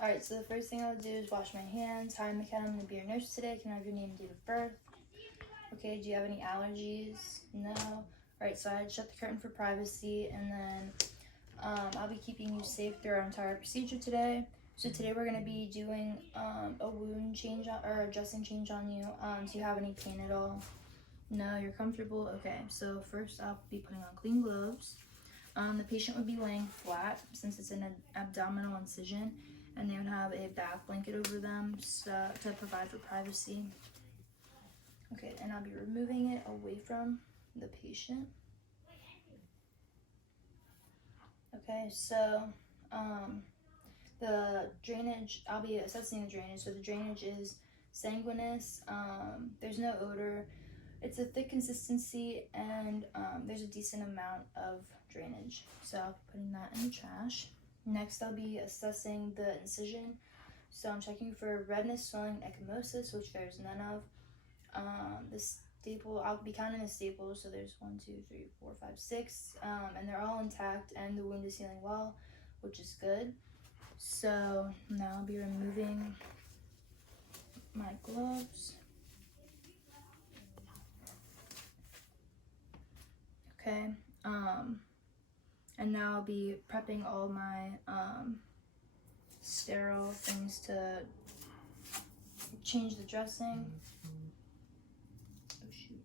Alright, so the first thing I'll do is wash my hands. Hi, I'm McKenna. I'm going to be your nurse today. Can I have your name and date of birth? Okay, do you have any allergies? No. Alright, so I shut the curtain for privacy, and then I'll be keeping you safe through our entire procedure today. So today we're going to be doing a wound change or a dressing change on you. Do you have any pain at all? No, you're comfortable? Okay, so first I'll be putting on clean gloves. The patient would be laying flat since it's an abdominal incision, and they would have a bath blanket over them to provide for privacy. Okay, and I'll be removing it away from the patient. Okay, so the drainage, I'll be assessing the drainage. So the drainage is sanguineous, there's no odor, it's a thick consistency, and there's a decent amount of drainage. So I'll be putting that in the trash. Next, I'll be assessing the incision. So I'm checking for redness, swelling, ecchymosis, which there's none of. The staple, I'll be counting the staples. So there's 1, 2, 3, 4, 5, 6, and they're all intact, and the wound is healing well, which is good. So now I'll be removing my gloves. Okay, and now I'll be prepping all my sterile things to change the dressing. Oh shoot.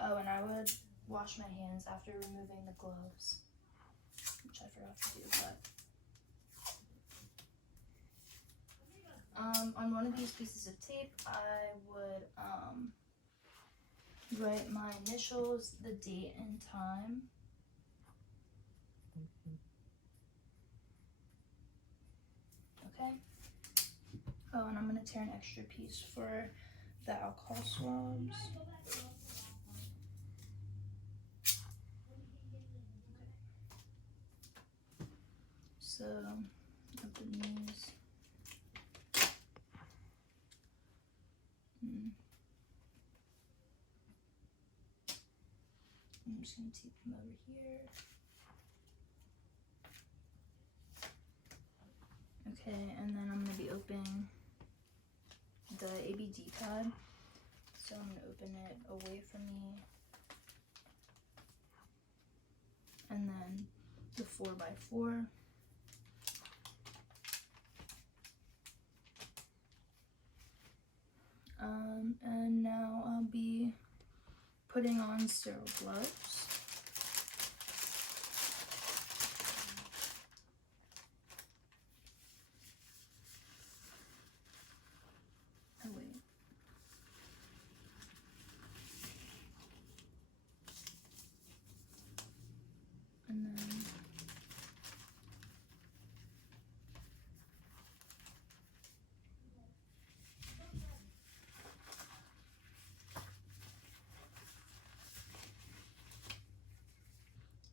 Oh, and I would wash my hands after removing the gloves, which I forgot to do, but on one of these pieces of tape, I would write my initials, the date and time. Okay. Oh, and I'm gonna tear an extra piece for the alcohol swabs. So, open these. I'm just gonna tape them over here. Okay, and then I'm gonna be opening the ABD pad. So I'm gonna open it away from me. And then the 4x4. And now I'll be putting on sterile gloves. Oh wait. And then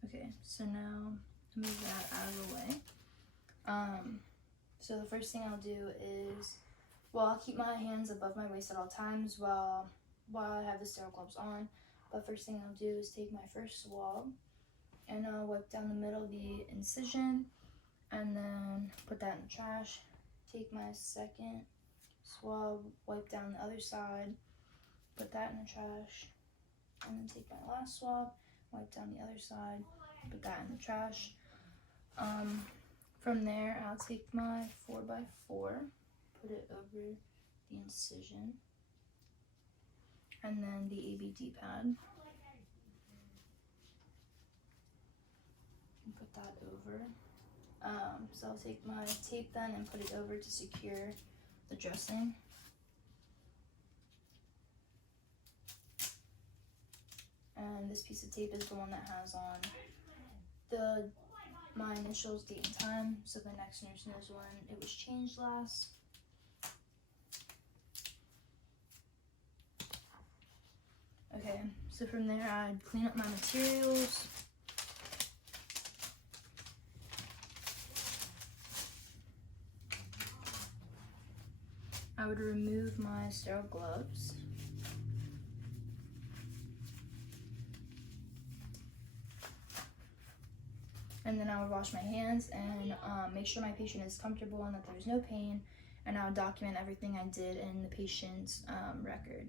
okay, so now move that out of the way. So the first thing I'll do is, well, I'll keep my hands above my waist at all times while I have the sterile gloves on. But first thing I'll do is take my first swab, and I'll wipe down the middle of the incision, and then put that in the trash. Take my second swab, wipe down the other side, put that in the trash, and then take my last swab, wipe down the other side, put that in the trash. From there, I'll take my 4x4, put it over the incision, and then the ABD pad, and put that over. So I'll take my tape then and put it over to secure the dressing. And this piece of tape is the one that has on my initials, date and time, so the next nurse knows when it was changed last. Okay, so from there I'd clean up my materials. I would remove my sterile gloves. and then I would wash my hands and make sure my patient is comfortable and that there's no pain, and I would document everything I did in the patient's record.